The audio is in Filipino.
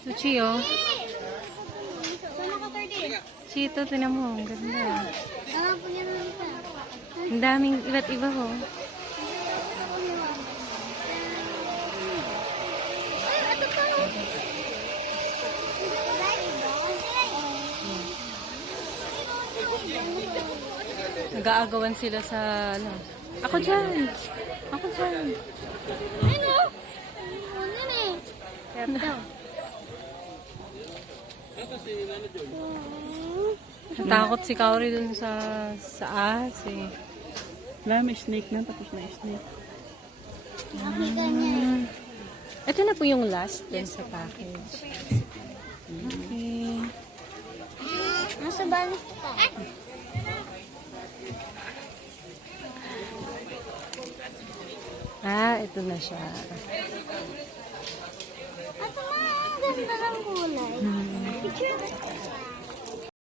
Sushi, oh. Chito, tinan mo. Ang ganda. Ang daming iba't iba, oh. Nag-aagawan sila sa, ano. Ako dyan. Ako dyan. Ano? Ano eh? Sarap daw. Natakot si Kaori dun sa ahas eh. Wala, may snake na. Tapos na snake. Nakita niya. Ito na po yung last din sa package. Okay. Nasa balis ka. Ito na siya. At ang ganda ng kulay. Picture.